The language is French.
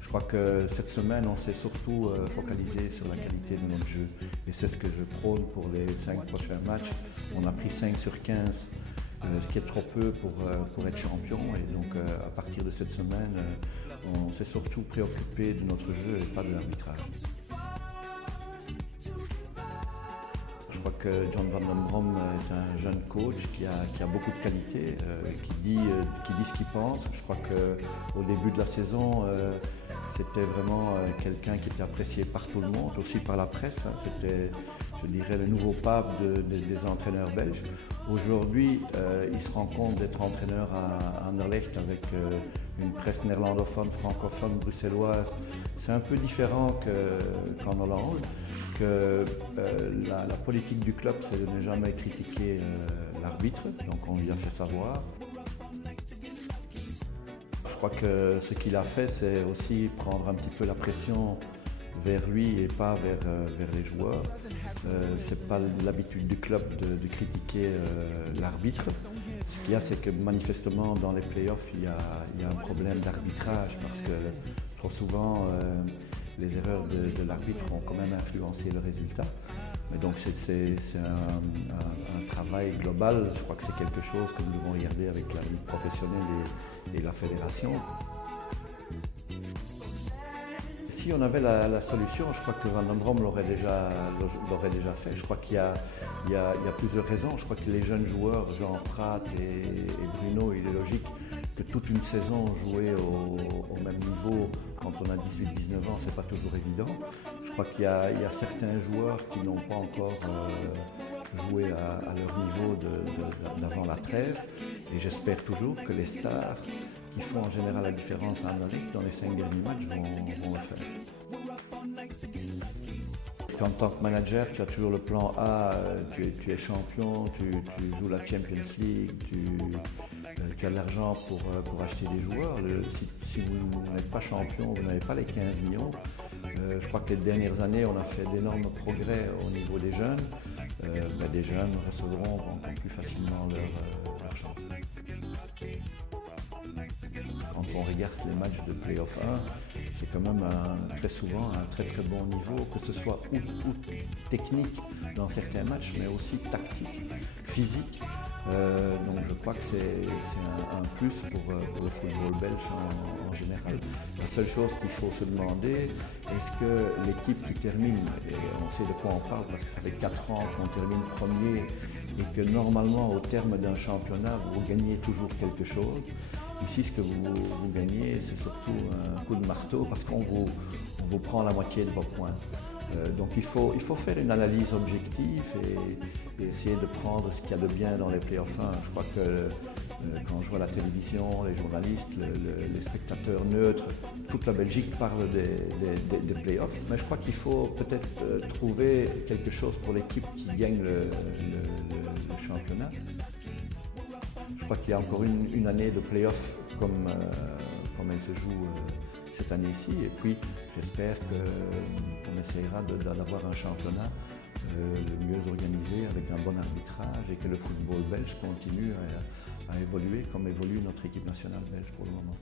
Je crois que cette semaine, on s'est surtout focalisé sur la qualité de notre jeu. Et c'est ce que je prône pour les 5 prochains matchs. On a pris 5 sur 15, ce qui est trop peu pour être champion. Et donc, à partir de cette semaine, on s'est surtout préoccupé de notre jeu et pas de l'arbitrage. Je crois que John Van den Brom est un jeune coach qui a beaucoup de qualité, qui dit ce qu'il pense. Je crois qu'au début de la saison, c'était vraiment quelqu'un qui était apprécié par tout le monde, aussi par la presse. C'était, je dirais, le nouveau pape des entraîneurs belges. Aujourd'hui, il se rend compte d'être entraîneur à Anderlecht avec une presse néerlandophone, francophone, bruxelloise. C'est un peu différent qu'en Hollande. Que la politique du club, c'est de ne jamais critiquer l'arbitre, donc on lui a fait savoir. Je crois que ce qu'il a fait, c'est aussi prendre un petit peu la pression vers lui et pas vers les joueurs. C'est pas l'habitude du club de critiquer l'arbitre. Ce qu'il y a, c'est que manifestement dans les playoffs, il y a un problème d'arbitrage parce que trop souvent, les erreurs de l'arbitre ont quand même influencé le résultat. Mais donc c'est un travail global. Je crois que c'est quelque chose que nous devons regarder avec la ligue professionnelle et la fédération. Si on avait la solution, je crois que Van den Brom l'aurait déjà fait. Je crois qu'il y a plusieurs raisons. Je crois que les jeunes joueurs, Jean Prat et Bruno, il est logique que toute une saison jouer au même niveau quand on a 18-19 ans, c'est pas toujours évident. Je crois qu'il y a certains joueurs qui n'ont pas encore joué à leur niveau d'avant la trêve. Et j'espère toujours que les stars qui font en général la différence à Anderlecht dans les 5 derniers matchs vont le faire. En tant que manager, tu as toujours le plan A, tu es champion, tu joues la Champions League, tu as de l'argent pour acheter des joueurs. Si vous n'êtes pas champion, vous n'avez pas les 15 millions. Je crois que les dernières années, on a fait d'énormes progrès au niveau des jeunes. Les jeunes recevront encore plus facilement leur chance. Quand on regarde les matchs de Play-off 1, c'est quand même très souvent un très très bon niveau, que ce soit ou technique dans certains matchs, mais aussi tactique, physique. Donc je crois que c'est un plus pour le football belge en général. La seule chose qu'il faut se demander, est-ce que l'équipe qui termine, et on sait de quoi on parle parce qu'avec 4 ans qu'on termine premier et que normalement au terme d'un championnat vous gagnez toujours quelque chose. Ici ce que vous gagnez c'est surtout un coup de marteau parce qu'on vous prend la moitié de vos points. Donc il faut faire une analyse objective et essayer de prendre ce qu'il y a de bien dans les playoffs 1. Je crois que quand je vois la télévision, les journalistes, les spectateurs neutres, toute la Belgique parle des playoffs. Mais je crois qu'il faut peut-être trouver quelque chose pour l'équipe qui gagne le championnat. Je crois qu'il y a encore une année de playoffs comme elle se joue cette année-ci. Et puis, j'espère qu'on essaiera d'avoir un championnat le mieux organisé avec un bon arbitrage et que le football belge continue à évoluer comme évolue notre équipe nationale belge pour le moment.